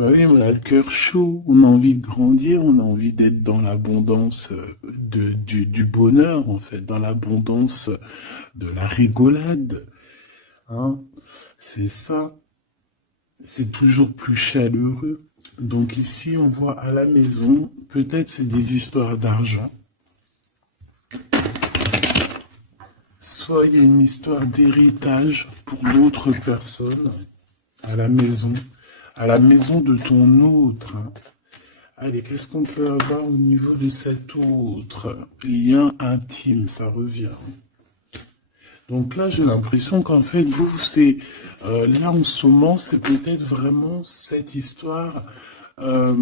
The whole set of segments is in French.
Bah oui, on a le cœur chaud, on a envie de grandir, on a envie d'être dans l'abondance du bonheur, en fait, dans l'abondance de la rigolade, hein. C'est ça, c'est toujours plus chaleureux. Donc ici, on voit à la maison, peut-être c'est des histoires d'argent, soit il y a une histoire d'héritage pour d'autres personnes à la maison de ton autre, hein. Allez, qu'est-ce qu'on peut avoir au niveau de cet autre lien intime, ça revient. Donc là, j'ai l'impression qu'en fait, vous, c'est là en ce moment, c'est peut-être vraiment cette histoire euh,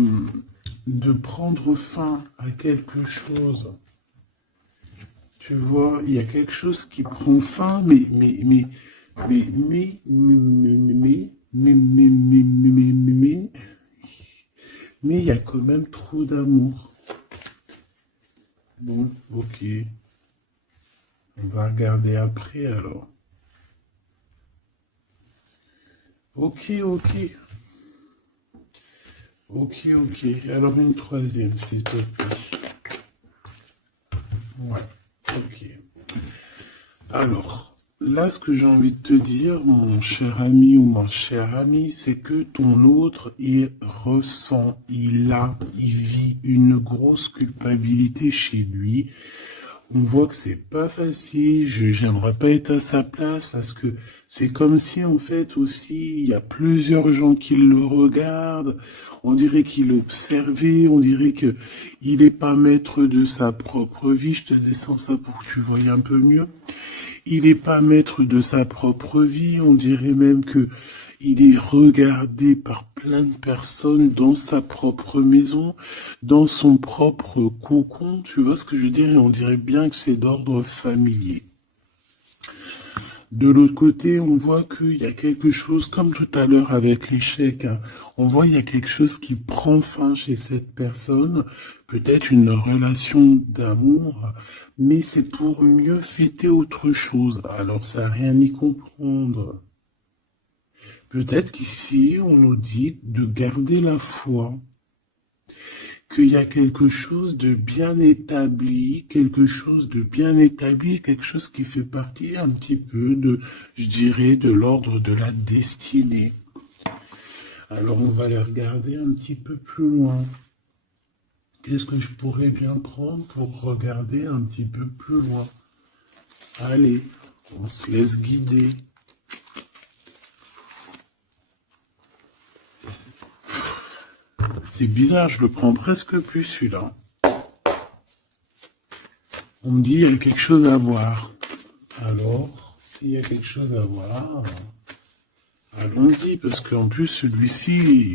de prendre fin à quelque chose. Tu vois, il y a quelque chose qui prend fin, mais il y a quand même trop d'amour. Bon, ok. On va regarder après alors. Ok, ok. Ok, ok. Alors une troisième, s'il te plaît. Ouais, ok. Alors, là, ce que j'ai envie de te dire, mon cher ami ou ma chère amie, c'est que ton autre, il ressent, il vit une grosse culpabilité chez lui. On voit que c'est pas facile, j'aimerais pas être à sa place parce que c'est comme si en fait aussi il y a plusieurs gens qui le regardent, on dirait qu'il est observé, on dirait que il est pas maître de sa propre vie, je te descends ça pour que tu voyes un peu mieux. Il est pas maître de sa propre vie, on dirait même que il est regardé par plein de personnes dans sa propre maison, dans son propre cocon, tu vois ce que je veux dire, et on dirait bien que c'est d'ordre familier. De l'autre côté, on voit qu'il y a quelque chose, comme tout à l'heure avec l'échec, hein, on voit qu'il y a quelque chose qui prend fin chez cette personne, peut-être une relation d'amour, mais c'est pour mieux fêter autre chose. Alors ça n'a rien à y comprendre. Peut-être qu'ici, on nous dit de garder la foi, qu'il y a quelque chose de bien établi, quelque chose qui fait partie un petit peu de, je dirais, de l'ordre de la destinée. Alors on va aller regarder un petit peu plus loin. Qu'est-ce que je pourrais bien prendre pour regarder un petit peu plus loin? Allez, on se laisse guider. C'est bizarre, je le prends presque plus celui-là. On me dit il y a quelque chose à voir. Alors, s'il y a quelque chose à voir, allons-y, parce qu'en plus celui-ci,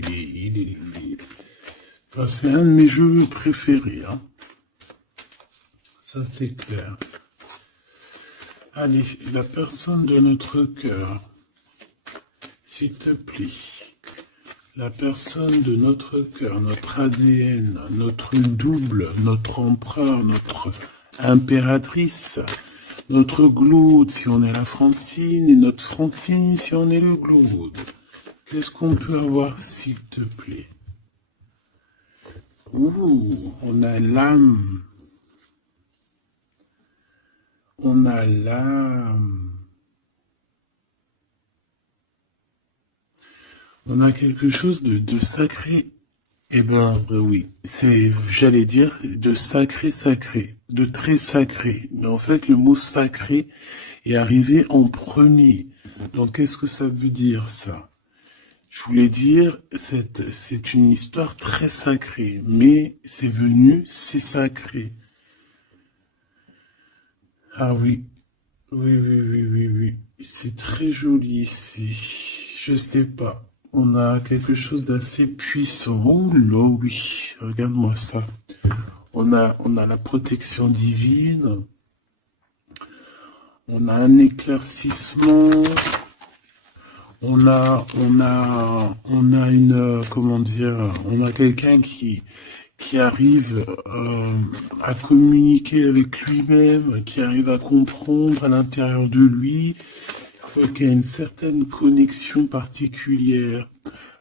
enfin, c'est un de mes jeux préférés, hein. Ça c'est clair. Allez, la personne de notre cœur, s'il te plaît. La personne de notre cœur, notre ADN, notre double, notre empereur, notre impératrice, notre Glaude si on est la Francine, et notre Francine si on est le Glaude. Qu'est-ce qu'on peut avoir, s'il te plaît? Ouh, on a l'âme. On a l'âme. On a quelque chose de sacré. Eh ben oui, c'est, j'allais dire, de sacré, de très sacré. Mais en fait, le mot sacré est arrivé en premier. Donc, qu'est-ce que ça veut dire, ça? Je voulais dire, c'est une histoire très sacrée, mais c'est venu, c'est sacré. Ah oui, oui. C'est très joli ici. Je sais pas. On a quelque chose d'assez puissant. Oh là oui, regarde-moi ça. On a la protection divine. On a un éclaircissement. On a une, comment dire, on a quelqu'un qui arrive à communiquer avec lui-même, qui arrive à comprendre à l'intérieur de lui, qui a une certaine connexion particulière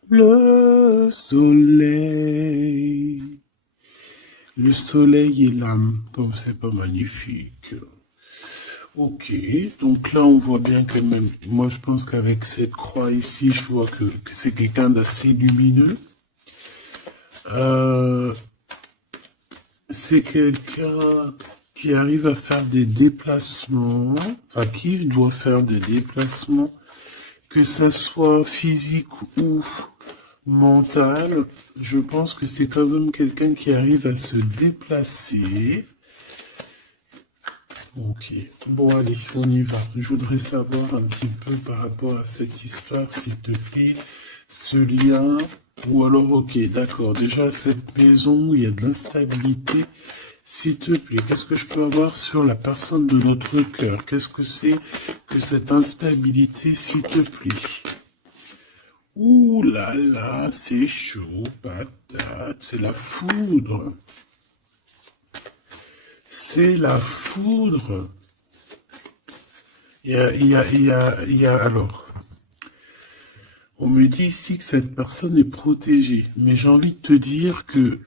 Le soleil. Le soleil et l'âme, comme c'est pas magnifique. Ok, donc là on voit bien que même, moi je pense qu'avec cette croix ici, je vois que c'est quelqu'un d'assez lumineux. C'est quelqu'un qui arrive à faire des déplacements, enfin qui doit faire des déplacements, que ça soit physique ou mental. Je pense que c'est quand même quelqu'un qui arrive à se déplacer. Ok, bon allez, on y va. Je voudrais savoir un petit peu par rapport à cette histoire, s'il te plaît, ce lien, ou alors ok, d'accord, déjà cette maison où il y a de l'instabilité, s'il te plaît, qu'est-ce que je peux avoir sur la personne de notre cœur? Qu'est-ce que c'est que cette instabilité, s'il te plaît? Ouh là là, c'est chaud, patate, c'est la foudre. C'est la foudre. Alors, on me dit ici que cette personne est protégée, mais j'ai envie de te dire que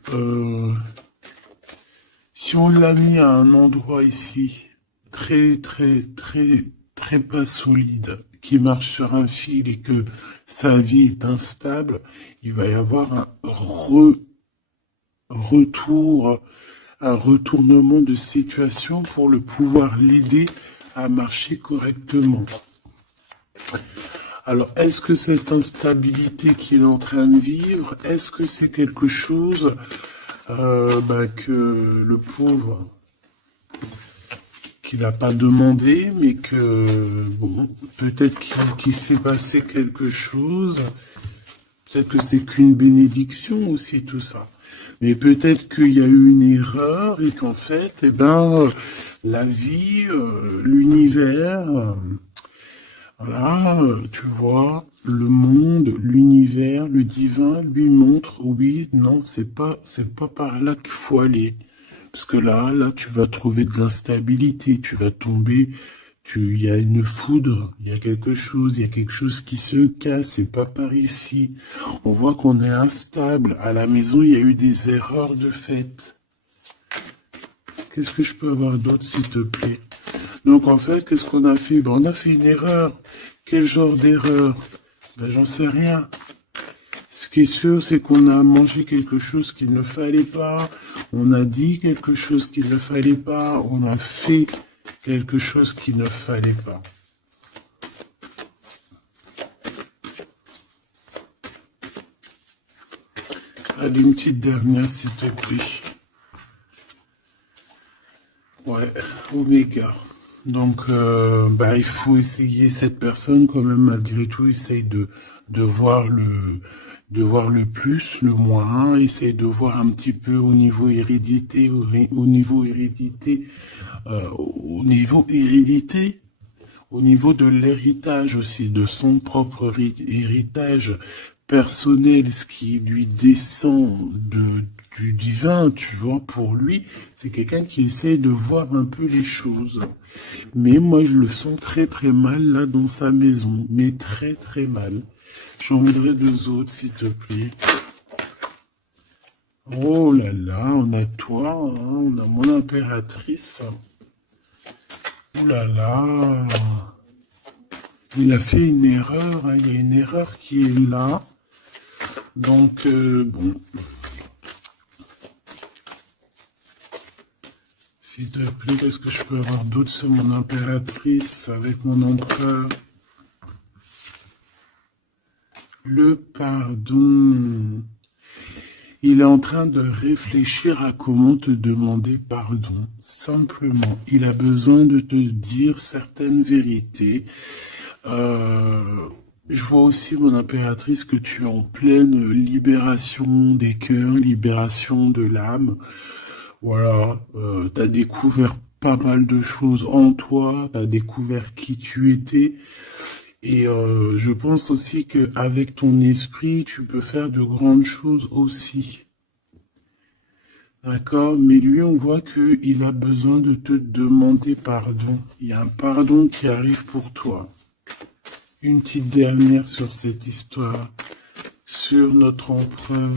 si on l'a mis à un endroit ici, très, très, très, très pas solide, qui marche sur un fil et que sa vie est instable, il va y avoir retour, un retournement de situation pour le pouvoir l'aider à marcher correctement. Alors, est-ce que cette instabilité qu'il est en train de vivre, est-ce que c'est quelque chose que le pauvre, qu'il n'a pas demandé, mais que, bon, peut-être qu'il s'est passé quelque chose, peut-être que c'est qu'une bénédiction aussi, tout ça. Mais peut-être qu'il y a eu une erreur et qu'en fait, eh ben, la vie, l'univers, voilà, tu vois, le monde, l'univers, le divin lui montre, oui, non, c'est pas par là qu'il faut aller. Parce que là, tu vas trouver de l'instabilité, tu vas tomber, il y a une foudre, il y a quelque chose qui se casse, c'est pas par ici. On voit qu'on est instable. À la maison, il y a eu des erreurs de fait. Qu'est-ce que je peux avoir d'autre, s'il te plaît? Donc, en fait, qu'est-ce qu'on a fait? Ben, on a fait une erreur. Quel genre d'erreur? Ben, j'en sais rien. Ce qui est sûr, c'est qu'on a mangé quelque chose qu'il ne fallait pas, on a dit quelque chose qu'il ne fallait pas, on a fait quelque chose qu'il ne fallait pas. Allez, une petite dernière, s'il te plaît. Ouais, Oméga. Donc, il faut essayer, cette personne, quand même, malgré tout, essaye de voir le plus, le moins, essaye de voir un petit peu au niveau hérédité, au niveau hérédité, au niveau de l'héritage aussi, de son propre héritage personnel, ce qui lui descend du divin, tu vois, pour lui, c'est quelqu'un qui essaie de voir un peu les choses. Mais moi, je le sens très très mal là dans sa maison, mais très très mal. J'en voudrais deux autres, s'il te plaît. Oh là là, on a toi, hein, on a mon impératrice. Oh là là. Il a fait une erreur, hein, il y a une erreur qui est là. Donc, bon. S'il te plaît, qu'est-ce que je peux avoir d'autre sur mon impératrice avec mon empereur? Le pardon. Il est en train de réfléchir à comment te demander pardon. Simplement, il a besoin de te dire certaines vérités. Je vois aussi, mon impératrice, que tu es en pleine libération des cœurs, libération de l'âme. Voilà, tu as découvert pas mal de choses en toi, tu as découvert qui tu étais. Et je pense aussi qu'avec ton esprit, tu peux faire de grandes choses aussi. D'accord? Mais lui, on voit qu'il a besoin de te demander pardon. Il y a un pardon qui arrive pour toi. Une petite dernière sur cette histoire. sur notre empereur,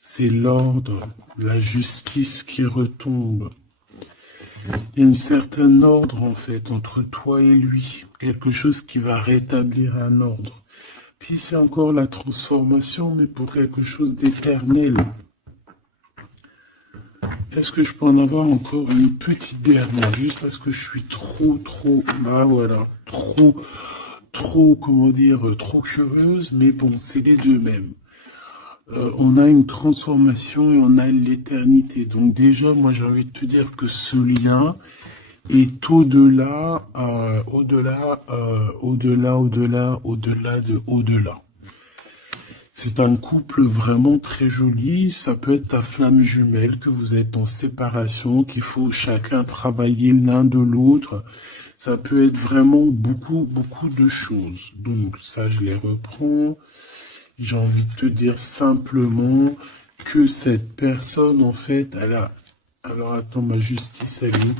c'est l'ordre, la justice qui retombe. Il y a une certaine ordre, en fait, entre toi et lui. Quelque chose qui va rétablir un ordre. Puis c'est encore la transformation, mais pour quelque chose d'éternel. Est-ce que je peux en avoir encore une petite dernière, juste parce que je suis trop, bah voilà, comment dire, trop curieuse, mais bon, c'est les deux mêmes. On a une transformation et on a l'éternité. Donc déjà, moi j'ai envie de te dire que ce lien est au-delà, au-delà de au-delà. C'est un couple vraiment très joli, ça peut être ta flamme jumelle, que vous êtes en séparation, qu'il faut chacun travailler l'un de l'autre. Ça peut être vraiment beaucoup de choses. Donc ça, je les reprends. J'ai envie de te dire simplement que cette personne, en fait, elle a... Alors attends, ma justice, elle est où?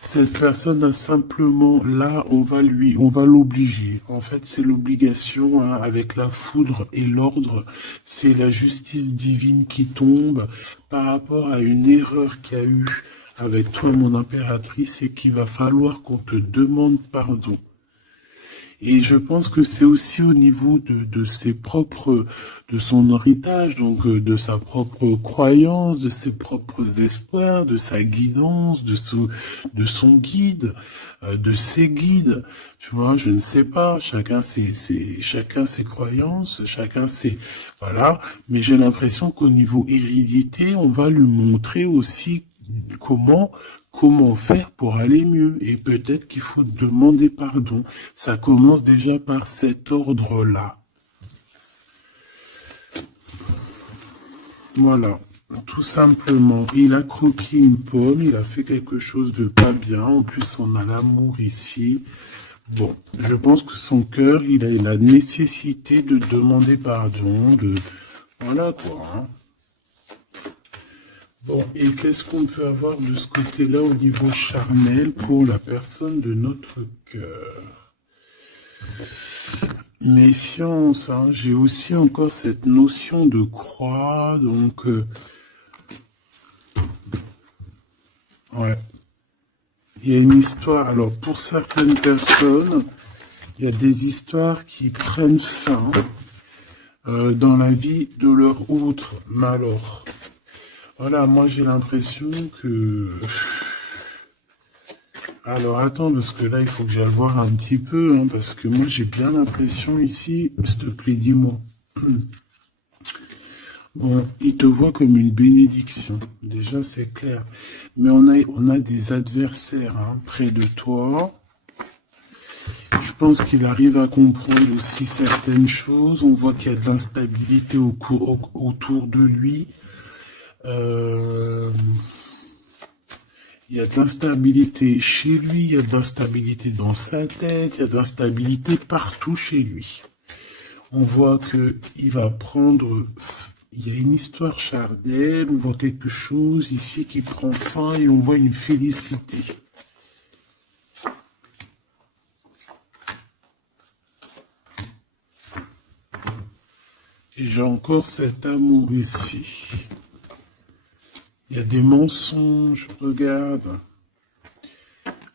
Cette personne a simplement, là, on va l'obliger. En fait, c'est l'obligation, hein, avec la foudre et l'ordre. C'est la justice divine qui tombe par rapport à une erreur qu'il y a eu avec toi, mon impératrice, et qu'il va falloir qu'on te demande pardon. Et je pense que c'est aussi au niveau de ses propres, de son héritage, donc de sa propre croyance, de ses propres espoirs, de sa guidance, de son guide, de ses guides. Tu vois, je ne sais pas, chacun ses croyances, chacun ses, voilà. Mais j'ai l'impression qu'au niveau hérédité, on va lui montrer aussi comment faire pour aller mieux. Et peut-être qu'il faut demander pardon. Ça commence déjà par cet ordre-là. Voilà, tout simplement. Il a croqué une pomme, il a fait quelque chose de pas bien. En plus, on a l'amour ici. Bon, je pense que son cœur, il a la nécessité de demander pardon, Voilà quoi, hein. Bon, et qu'est-ce qu'on peut avoir de ce côté-là au niveau charnel pour la personne de notre cœur? Méfiance, hein. J'ai aussi encore cette notion de croix, donc... ouais. Il y a une histoire, alors pour certaines personnes, il y a des histoires qui prennent fin dans la vie de leur autre. Mais alors, voilà, moi j'ai l'impression que... Alors attends, parce que là il faut que j'aille voir un petit peu, hein, parce que moi j'ai bien l'impression ici, s'il te plaît, dis-moi. Bon, il te voit comme une bénédiction, déjà c'est clair. Mais on a des adversaires, hein, près de toi. Je pense qu'il arrive à comprendre aussi certaines choses. On voit qu'il y a de l'instabilité autour de lui. Il y a de l'instabilité chez lui, il y a de l'instabilité dans sa tête, il y a de l'instabilité partout chez lui. On voit qu'il va prendre... Il y a une histoire charnelle, on voit quelque chose ici qui prend fin et on voit une félicité. Et j'ai encore cet amour ici. Il y a des mensonges, regarde.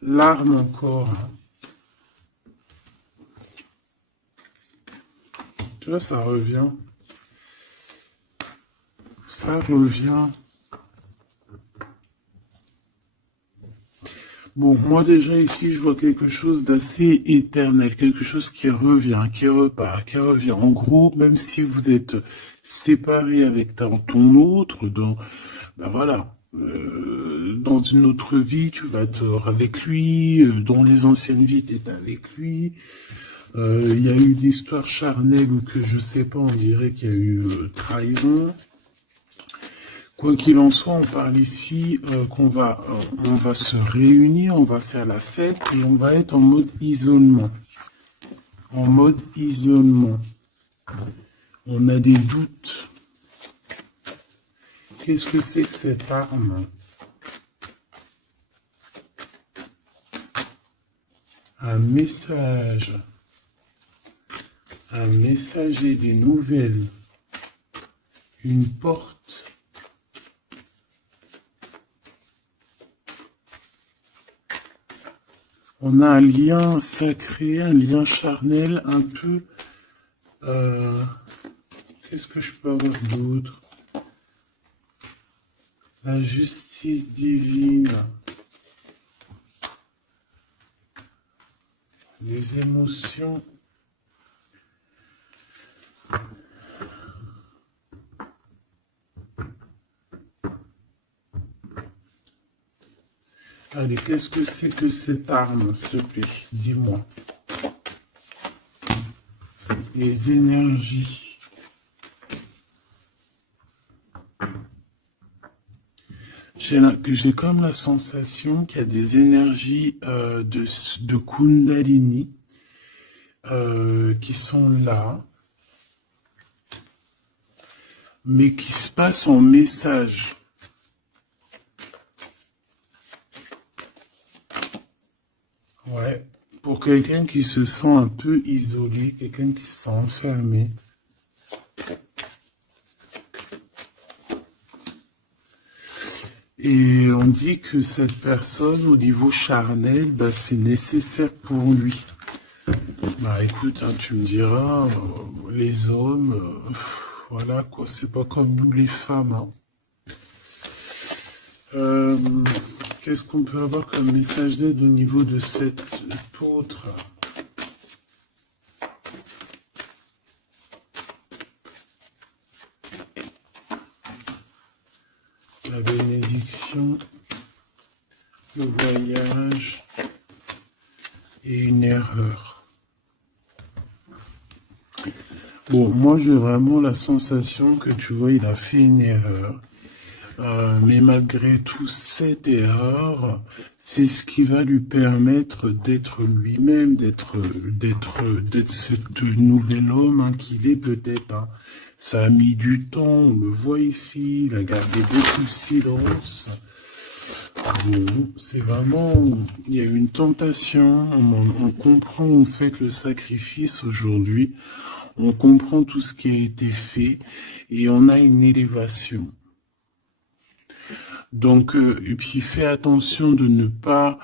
Larmes encore. Tu vois, ça revient. Ça revient. Bon, moi déjà ici, je vois quelque chose d'assez éternel, quelque chose qui revient, qui repart, qui revient. En gros, même si vous êtes séparé avec ton autre, ben voilà, dans une autre vie, tu vas être avec lui, dans les anciennes vies, tu étais avec lui. Il y a eu l'histoire charnelle ou que je sais pas, on dirait qu'il y a eu trahison. Quoi qu'il en soit, on parle ici on va se réunir, on va faire la fête et on va être en mode isolement. En mode isolement. On a des doutes. Qu'est-ce que c'est que cette arme? Un message. un messager des nouvelles, une porte. On a un lien sacré, un lien charnel, un peu... qu'est-ce que je peux avoir d'autre? La justice divine. Les émotions. Allez, qu'est-ce que c'est que cette arme, s'il te plaît? Dis-moi. Les énergies. J'ai comme la sensation qu'il y a des énergies de Kundalini qui sont là, mais qui se passent en message. Ouais, pour quelqu'un qui se sent un peu isolé, quelqu'un qui se sent enfermé. Et on dit que cette personne, au niveau charnel, bah, c'est nécessaire pour lui. Bah écoute, hein, tu me diras, les hommes, voilà quoi, c'est pas comme nous les femmes. Hein. Qu'est-ce qu'on peut avoir comme message d'aide au niveau de cet autre? La bénédiction, le voyage et une erreur. Bon, moi j'ai vraiment la sensation que tu vois, il a fait une erreur. Mais malgré tout, cette erreur, c'est ce qui va lui permettre d'être lui-même, d'être ce nouvel homme hein, qu'il est peut-être. Hein. Ça a mis du temps, on le voit ici, il a gardé beaucoup de silence. Bon, c'est vraiment, il y a une tentation, on comprend, on fait le sacrifice aujourd'hui, on comprend tout ce qui a été fait et on a une élévation. Donc, et puis fais attention de ne pas...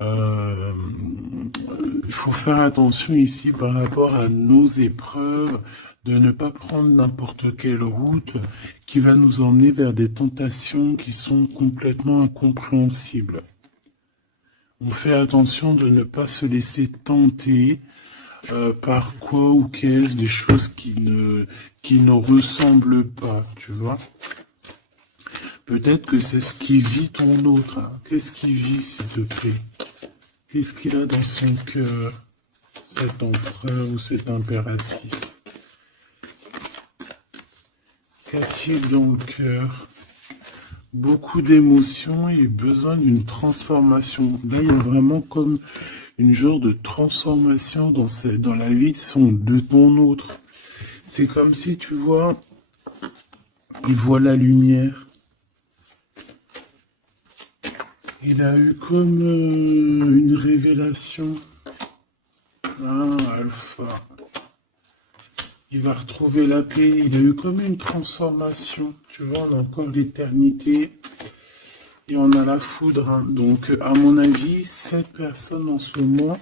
il faut faire attention ici par rapport à nos épreuves, de ne pas prendre n'importe quelle route qui va nous emmener vers des tentations qui sont complètement incompréhensibles. On fait attention de ne pas se laisser tenter par quoi ou qu'est-ce, des choses qui ne ressemblent pas, tu vois. Peut-être que c'est ce qui vit ton autre. Hein. Qu'est-ce qu'il vit, s'il te plaît? Qu'est-ce qu'il a dans son cœur, cet empereur ou cette impératrice? Qu'a-t-il dans le cœur? Beaucoup d'émotions et besoin d'une transformation. Là, il y a vraiment comme une genre de transformation dans la vie de ton autre. C'est comme si, tu vois, il voit la lumière. Il a eu comme une révélation. Ah, Alpha. Il va retrouver la paix. Il a eu comme une transformation. Tu vois, on a encore l'éternité. Et on a la foudre. Hein. Donc, à mon avis, cette personne en ce moment,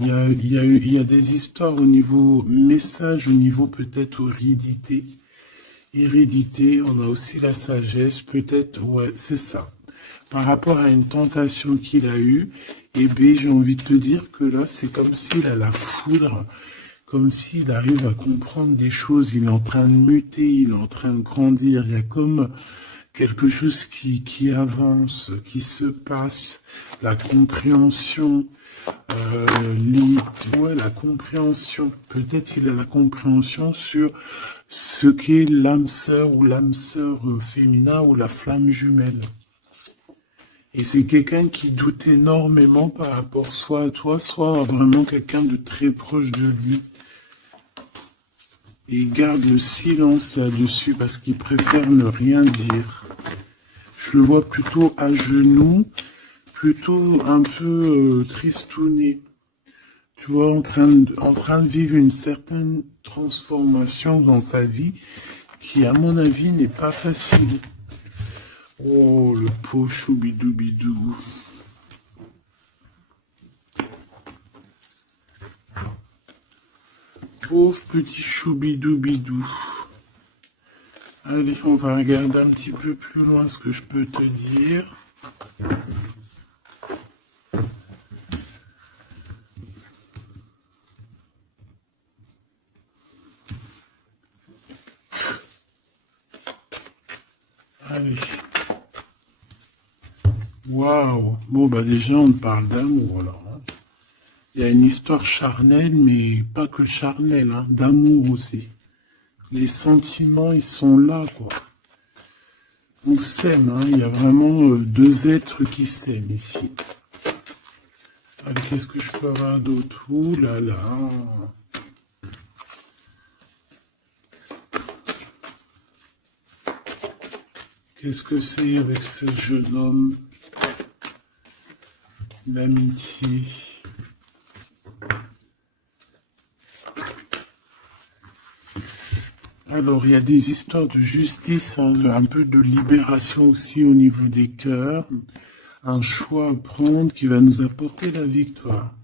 il y a des histoires au niveau message, au niveau peut-être hérédité. Hérédité, on a aussi la sagesse. Peut-être, ouais, c'est ça. Par rapport à une tentation qu'il a eue, eh bien, j'ai envie de te dire que là, c'est comme s'il a la foudre, comme s'il arrive à comprendre des choses, il est en train de muter, il est en train de grandir, il y a comme quelque chose qui avance, qui se passe, la compréhension, la compréhension, peut-être il a la compréhension sur ce qu'est l'âme sœur ou l'âme sœur féminin ou la flamme jumelle. Et c'est quelqu'un qui doute énormément par rapport soit à toi, soit à vraiment quelqu'un de très proche de lui. Et il garde le silence là-dessus parce qu'il préfère ne rien dire. Je le vois plutôt à genoux, plutôt un peu tristouné. tu vois, en train de vivre une certaine transformation dans sa vie qui, à mon avis, n'est pas facile. Oh, le pauvre choubidoubidou. Pauvre petit choubidoubidou. Allez, on va regarder un petit peu plus loin ce que je peux te dire. Allez. Waouh. Bon, bah déjà, on parle d'amour, alors. Hein. Il y a une histoire charnelle, mais pas que charnelle, hein, d'amour aussi. Les sentiments, ils sont là, quoi. On s'aime, hein. Il y a vraiment deux êtres qui s'aiment ici. Allez, qu'est-ce que je peux avoir d'autre? Ouh là là. Qu'est-ce que c'est avec ce jeune homme? L'amitié. Alors, il y a des histoires de justice, hein, un peu de libération aussi au niveau des cœurs. Un choix à prendre qui va nous apporter la victoire.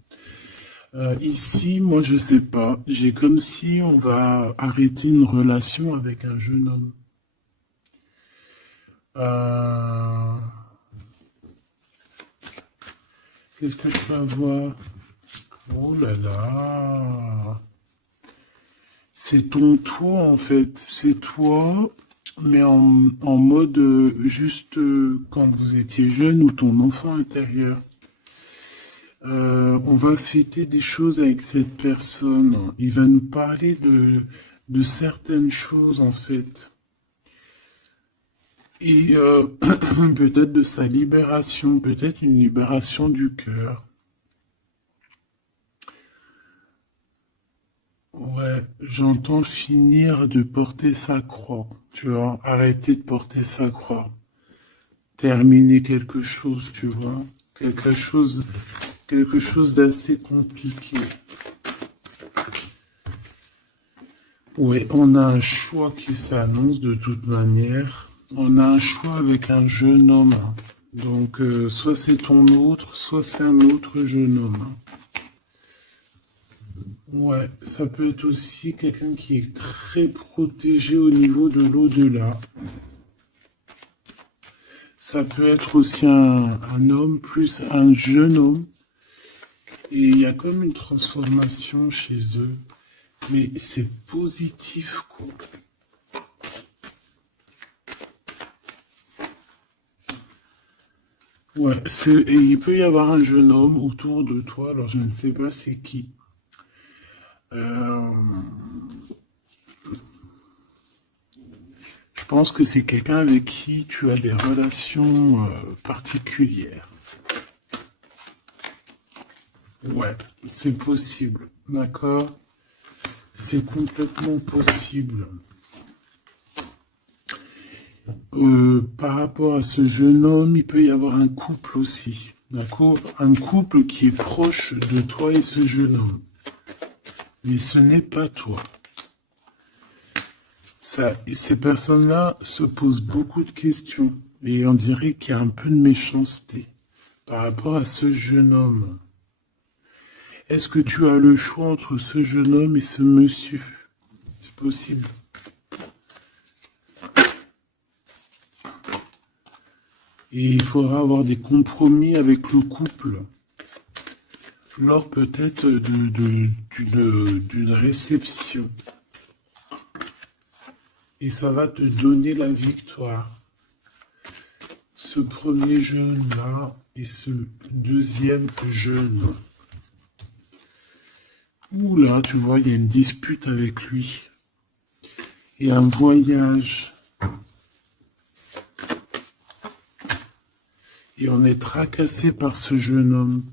Ici, moi, je sais pas. J'ai comme si on va arrêter une relation avec un jeune homme. Qu'est-ce que je peux avoir? Oh là là. C'est ton toi, en fait. C'est toi, mais en mode juste quand vous étiez jeune ou ton enfant intérieur. On va fêter des choses avec cette personne. Il va nous parler de certaines choses, en fait. Et peut-être de sa libération, peut-être une libération du cœur. Ouais, j'entends finir de porter sa croix. Tu vois, arrêter de porter sa croix. Terminer quelque chose, tu vois. Quelque chose d'assez compliqué. Ouais, on a un choix qui s'annonce de toute manière. On a un choix avec un jeune homme. Donc, soit c'est ton autre, soit c'est un autre jeune homme. Ouais, ça peut être aussi quelqu'un qui est très protégé au niveau de l'au-delà. Ça peut être aussi un homme plus un jeune homme. Et il y a comme une transformation chez eux. Mais c'est positif, quoi. Ouais, et il peut y avoir un jeune homme autour de toi, alors je ne sais pas c'est qui. Euh, je pense que c'est quelqu'un avec qui tu as des relations particulières. Ouais, c'est possible, d'accord? C'est complètement possible. Par rapport à ce jeune homme, il peut y avoir un couple aussi, d'accord? Un couple qui est proche de toi et ce jeune homme. Mais ce n'est pas toi. Et ces personnes-là se posent beaucoup de questions. Et on dirait qu'il y a un peu de méchanceté par rapport à ce jeune homme. Est-ce que tu as le choix entre ce jeune homme et ce monsieur? C'est possible. Et il faudra avoir des compromis avec le couple. Lors peut-être d'une réception. Et ça va te donner la victoire. Ce premier jeune-là et ce deuxième jeune. Ouh là, tu vois, il y a une dispute avec lui. Et un voyage. Et on est tracassé par ce jeune homme.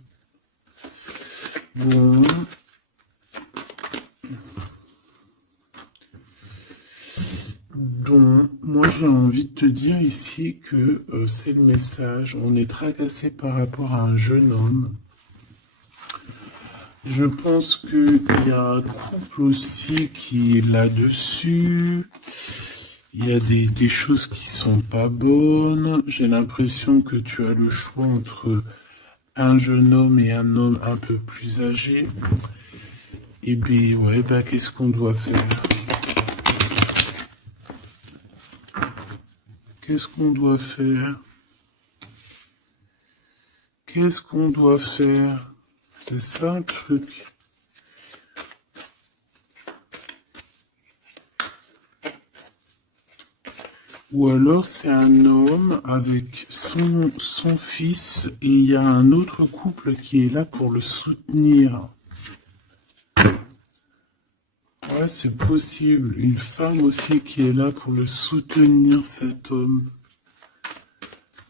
Bon. Donc, moi j'ai envie de te dire ici que c'est le message. On est tracassé par rapport à un jeune homme. Je pense qu'il y a un couple aussi qui est là-dessus. Il y a des choses qui sont pas bonnes. J'ai l'impression que tu as le choix entre un jeune homme et un homme un peu plus âgé. Et bien, ouais, bah, qu'est-ce qu'on doit faire? Qu'est-ce qu'on doit faire? Qu'est-ce qu'on doit faire? C'est ça le truc. Ou alors c'est un homme avec son fils et il y a un autre couple qui est là pour le soutenir. Ouais, c'est possible. Une femme aussi qui est là pour le soutenir, cet homme.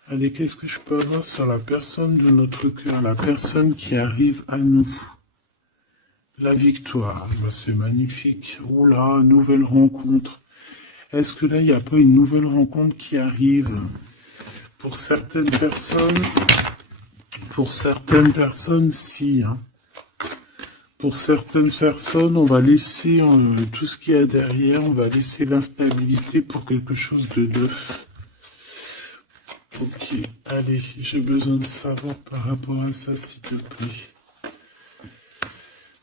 Allez, qu'est-ce que je peux avoir sur la personne de notre cœur, la personne qui arrive à nous? La victoire, bah, c'est magnifique. Oh là, nouvelle rencontre. Est-ce que là, il n'y a pas une nouvelle rencontre qui arrive? Pour certaines personnes, si. Hein. Pour certaines personnes, on va laisser tout ce qu'il y a derrière, on va laisser l'instabilité pour quelque chose de neuf. Ok, allez, j'ai besoin de savoir par rapport à ça, s'il te plaît.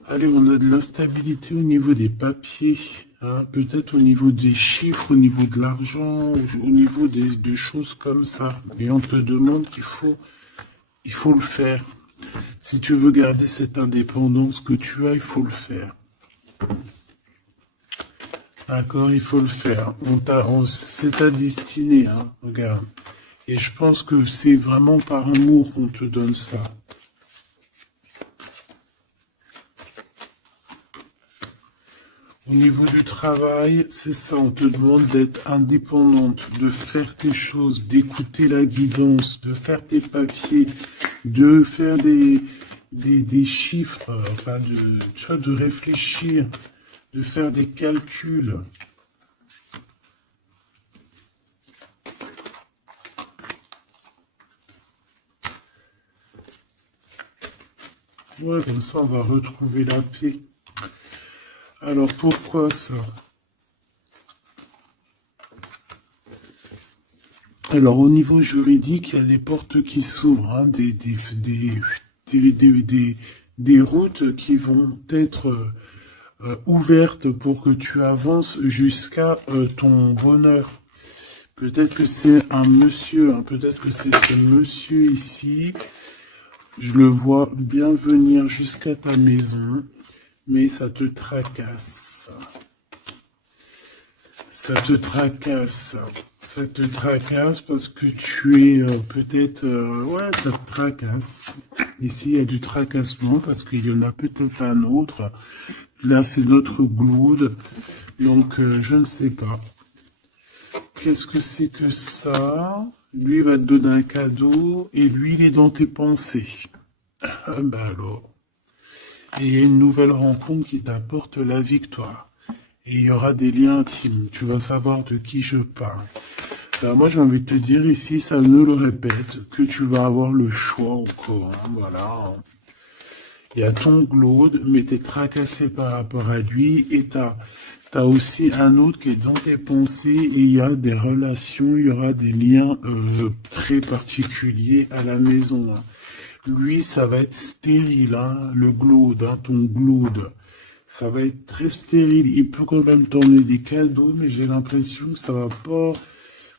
Allez, on a de l'instabilité au niveau des papiers, hein, peut-être au niveau des chiffres, au niveau de l'argent, au niveau des choses comme ça. Et on te demande il faut le faire. Si tu veux garder cette indépendance que tu as, il faut le faire. D'accord, il faut le faire. C'est ta destinée, hein, regarde. Et je pense que c'est vraiment par amour qu'on te donne ça. Au niveau du travail, c'est ça, on te demande d'être indépendante, de faire tes choses, d'écouter la guidance, de faire tes papiers, de faire des chiffres, enfin tu vois, de réfléchir, de faire des calculs. Ouais, comme ça on va retrouver la paix. Alors pourquoi ça? Alors au niveau juridique, il y a des portes qui s'ouvrent, hein, des routes qui vont être ouvertes pour que tu avances jusqu'à ton bonheur. Peut-être que c'est un monsieur, hein, peut-être que c'est ce monsieur ici. Je le vois bien venir jusqu'à ta maison, mais ça te tracasse. Ça te tracasse. Ça te tracasse parce que tu es peut-être... ouais, ça te tracasse. Ici, il y a du tracassement parce qu'il y en a peut-être un autre. Là, c'est notre gloude. Donc, je ne sais pas. Qu'est-ce que c'est que ça? Lui, il va te donner un cadeau et lui, il est dans tes pensées. Ah bah alors. Et il y a une nouvelle rencontre qui t'apporte la victoire. Et il y aura des liens intimes. Tu vas savoir de qui je parle. Ben, moi, j'ai envie de te dire ici, ça ne le répète, que tu vas avoir le choix encore. Hein, voilà. Il y a ton glaude, mais t'es tracassé par rapport à lui. Et t'as aussi un autre qui est dans tes pensées. Et il y a des relations, il y aura des liens très particuliers à la maison. Hein. Lui, ça va être stérile, hein, le glaude, hein, ton glaude. Ça va être très stérile. Il peut quand même t'emmener des cadeaux, mais j'ai l'impression que ça va pas...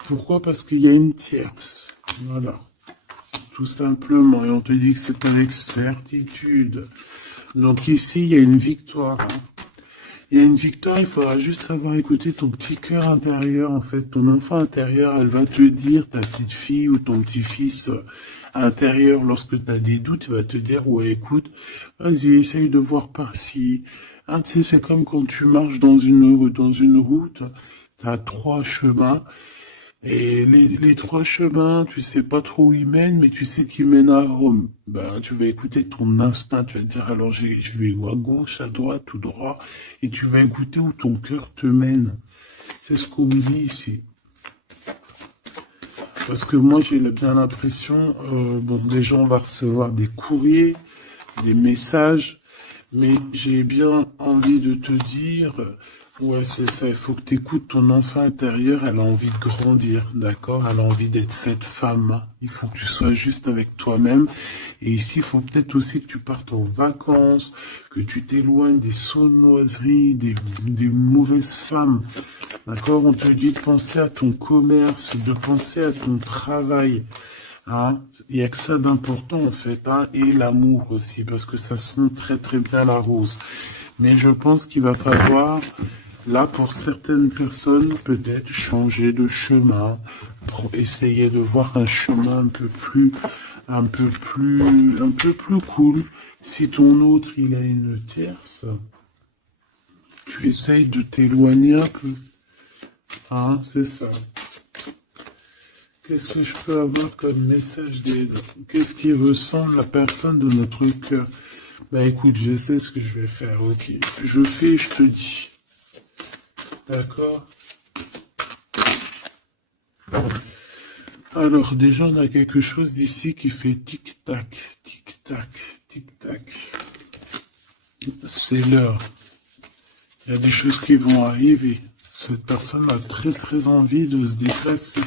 Pourquoi? Parce qu'il y a une tierce. Voilà. Tout simplement. Et on te dit que c'est avec certitude. Donc ici, il y a une victoire. Hein. Il y a une victoire, il faudra juste savoir écouter ton petit cœur intérieur, en fait. Ton enfant intérieur, elle va te dire, ta petite fille ou ton petit-fils intérieur, lorsque tu as des doutes, il va te dire, ouais, écoute, vas-y, essaye de voir par-ci. Ah, tu sais, c'est comme quand tu marches dans une route, tu as trois chemins, et les trois chemins, tu sais pas trop où ils mènent, mais tu sais qu'ils mènent à Rome. Ben, tu vas écouter ton instinct, tu vas te dire, alors je vais à gauche, à droite, tout droit, et tu vas écouter où ton cœur te mène. C'est ce qu'on me dit ici. Parce que moi, j'ai bien l'impression, bon, déjà, on va recevoir des courriers, des messages, Mais j'ai bien envie de te dire, ouais, c'est ça, il faut que tu écoutes ton enfant intérieur, elle a envie de grandir, d'accord? Elle a envie d'être cette femme. Il faut que tu sois juste avec toi-même. Et ici, il faut peut-être aussi que tu partes en vacances, que tu t'éloignes des sournoiseries, des mauvaises femmes. D'accord? On te dit de penser à ton commerce, de penser à ton travail. Hein? Il y a que ça d'important en fait, hein? Et l'amour aussi, parce que ça sent très très bien la rose. Mais je pense qu'il va falloir, là pour certaines personnes, peut-être changer de chemin, pour essayer de voir un chemin un peu plus cool. Si ton autre il a une tierce, tu essayes de t'éloigner un peu. Hein, c'est ça. Qu'est-ce que je peux avoir comme message d'aide? Qu'est-ce qui ressemble la personne de notre cœur? Bah écoute, je sais ce que je vais faire, ok. Je fais, je te dis. D'accord? Alors déjà, on a quelque chose d'ici qui fait tic-tac, tic-tac, tic-tac. C'est l'heure. Il y a des choses qui vont arriver. Cette personne a très très envie de se déplacer.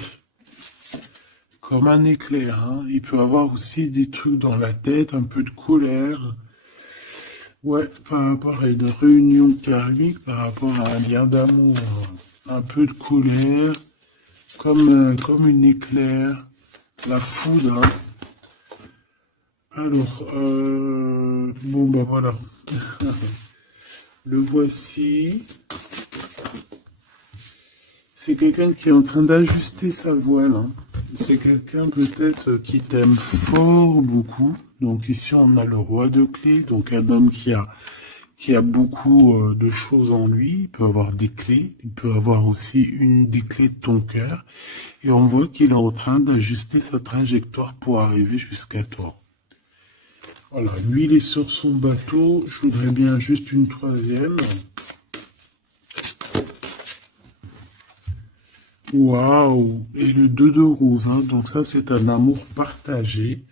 Comme un éclair, hein. Il peut avoir aussi des trucs dans la tête, un peu de colère. Ouais, par rapport à une réunion karmique, par rapport à un lien d'amour, un peu de colère, comme une éclair, la foudre. Hein. Alors, bon ben voilà, le voici. C'est quelqu'un qui est en train d'ajuster sa voile. Hein. C'est quelqu'un peut-être qui t'aime fort beaucoup. Donc ici on a le roi de clés, donc un homme qui a beaucoup de choses en lui. Il peut avoir des clés, il peut avoir aussi une des clés de ton cœur. Et on voit qu'il est en train d'ajuster sa trajectoire pour arriver jusqu'à toi. Voilà, lui il est sur son bateau. Je voudrais bien juste une troisième. Waouh! Et le 2 de rose, hein. Donc ça c'est un amour partagé.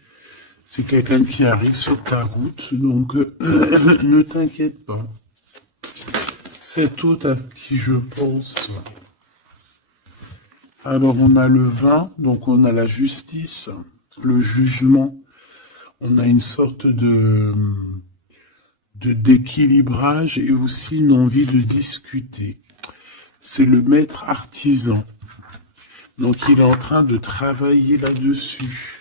C'est quelqu'un qui arrive sur ta route, donc ne t'inquiète pas. Cet autre à qui je pense. Alors on a le 20, donc on a la justice, le jugement. On a une sorte de d'équilibrage et aussi une envie de discuter. C'est le maître artisan. Donc il est en train de travailler là-dessus.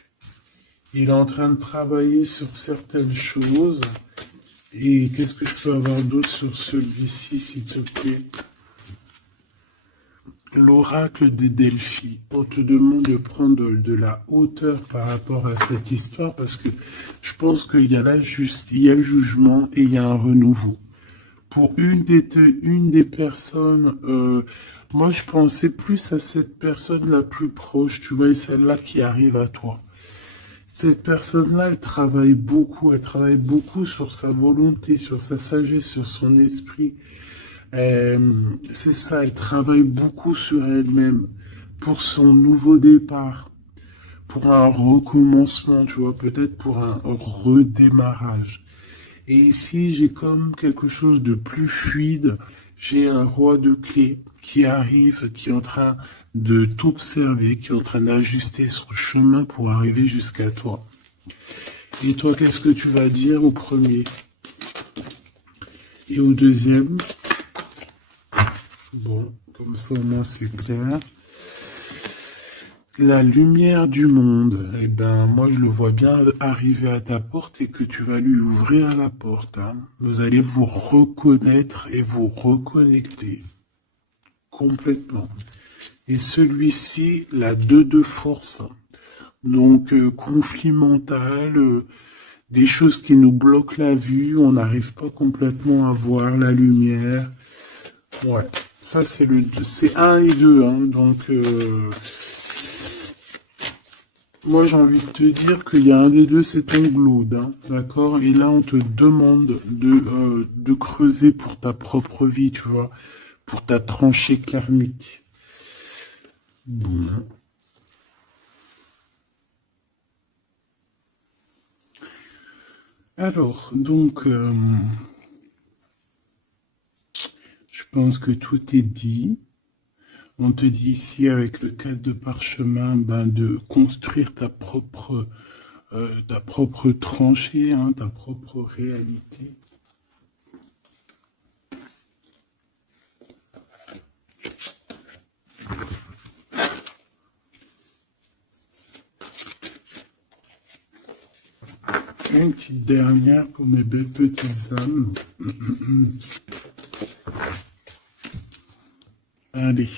Il est en train de travailler sur certaines choses. Et qu'est-ce que je peux avoir d'autre sur celui-ci, s'il te plaît? L'oracle des Delphi. On te demande de prendre de la hauteur par rapport à cette histoire parce que je pense qu'il y a il y a le jugement et il y a un renouveau. Pour une des personnes, moi je pensais plus à cette personne la plus proche, tu vois, et celle-là qui arrive à toi. Cette personne-là, elle travaille beaucoup sur sa volonté, sur sa sagesse, sur son esprit. C'est ça, elle travaille beaucoup sur elle-même pour son nouveau départ, pour un recommencement, tu vois, peut-être pour un redémarrage. Et ici, j'ai comme quelque chose de plus fluide. J'ai un roi de clés qui arrive, qui est en train de t'observer, qui est en train d'ajuster son chemin pour arriver jusqu'à toi. Et toi, qu'est-ce que tu vas dire au premier et au deuxième? Bon, comme ça au moins c'est clair. La lumière du monde, eh ben moi je le vois bien arriver à ta porte et que tu vas lui ouvrir la porte. Hein. Vous allez vous reconnaître et vous reconnecter complètement. Et celui-ci, la 2 de force. Donc conflit mental, des choses qui nous bloquent la vue, on n'arrive pas complètement à voir la lumière. Ouais, ça c'est 1 et 2, hein, donc moi j'ai envie de te dire qu'il y a un des deux, c'est ton glaude, hein, d'accord? Et là on te demande de creuser pour ta propre vie, tu vois, pour ta tranchée karmique. Bon. Alors, donc, pense que tout est dit. On te dit ici, avec le cadre de parchemin, de construire ta propre tranchée, hein, ta propre réalité. Une petite dernière pour mes belles petites âmes. Allez.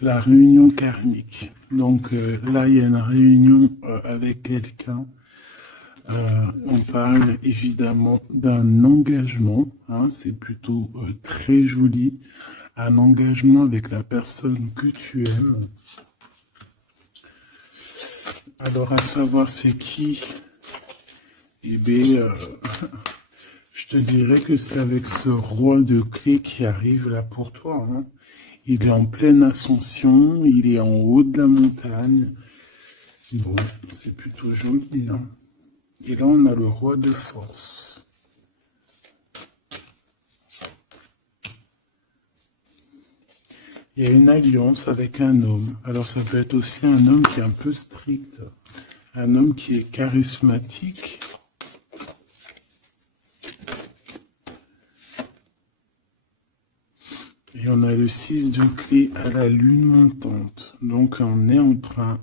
La réunion karmique. Donc là, il y a une réunion avec quelqu'un. On parle évidemment d'un engagement. Hein, c'est plutôt très joli. Un engagement avec la personne que tu aimes. Alors, à savoir c'est qui? Eh bien, je te dirais que c'est avec ce roi de clés qui arrive là pour toi. Hein. Il est en pleine ascension, il est en haut de la montagne. Bon, c'est plutôt joli. Hein. Et là, on a le roi de force. Il y a une alliance avec un homme. Alors, ça peut être aussi un homme qui est un peu strict. Un homme qui est charismatique. Et on a le 6 de clé à la lune montante. Donc on est en train...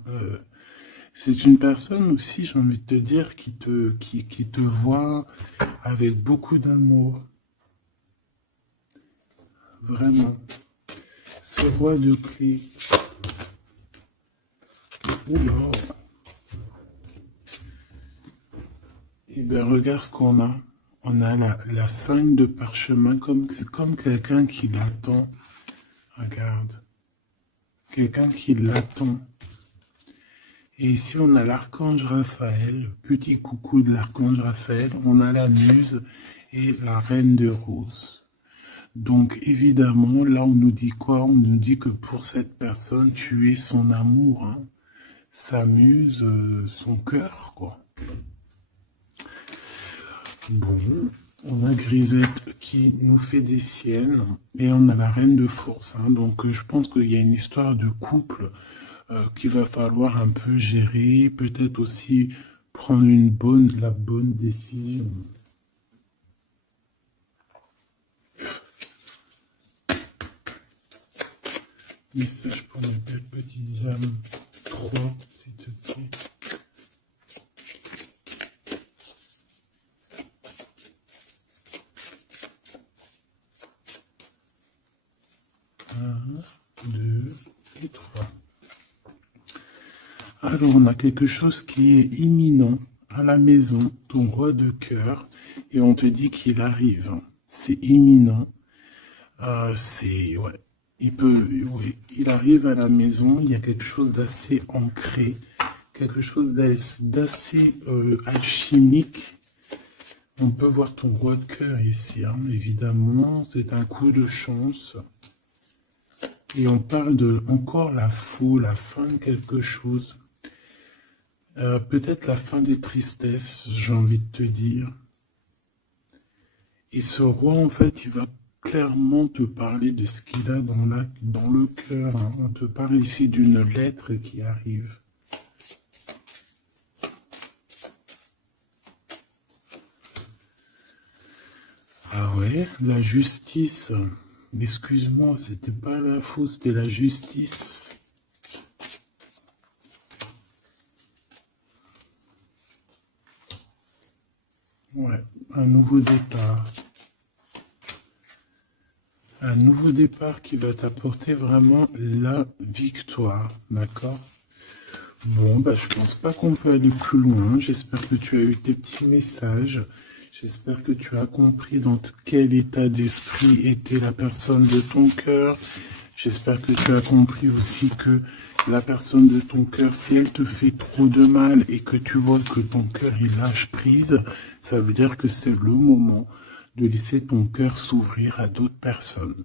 c'est une personne aussi, j'ai envie de te dire, qui te voit avec beaucoup d'amour. Vraiment. Ce roi de clé. Oula. Et bien regarde ce qu'on a. On a la 5 de parchemin, c'est comme quelqu'un qui l'attend. Regarde. Quelqu'un qui l'attend. Et ici, on a l'archange Raphaël, petit coucou de l'archange Raphaël. On a la muse et la reine de rose. Donc, évidemment, là, on nous dit quoi? On nous dit que pour cette personne, tu es son amour, hein. Sa muse, son cœur, quoi. Bon, on a Grisette qui nous fait des siennes et on a la reine de force. Hein, donc je pense qu'il y a une histoire de couple qu'il va falloir un peu gérer, peut-être aussi prendre la bonne décision. Message pour mes belles petites âmes. 3, s'il te plaît. Et 3. Alors, on a quelque chose qui est imminent à la maison, ton roi de cœur, et on te dit qu'il arrive. C'est imminent. Ouais. Il arrive à la maison, il y a quelque chose d'assez ancré, quelque chose d'assez alchimique. On peut voir ton roi de cœur ici, hein, évidemment, c'est un coup de chance. Et on parle de encore la fin de quelque chose. Peut-être la fin des tristesses, j'ai envie de te dire. Et ce roi, en fait, il va clairement te parler de ce qu'il a dans le cœur. Hein. On te parle ici d'une lettre qui arrive. Ah ouais, la justice. Excuse-moi, c'était pas la faute, c'était la justice. Ouais, un nouveau départ. Un nouveau départ qui va t'apporter vraiment la victoire, d'accord? Bon, je pense pas qu'on peut aller plus loin. J'espère que tu as eu tes petits messages. J'espère que tu as compris dans quel état d'esprit était la personne de ton cœur. J'espère que tu as compris aussi que la personne de ton cœur, si elle te fait trop de mal et que tu vois que ton cœur il lâche prise, ça veut dire que c'est le moment de laisser ton cœur s'ouvrir à d'autres personnes.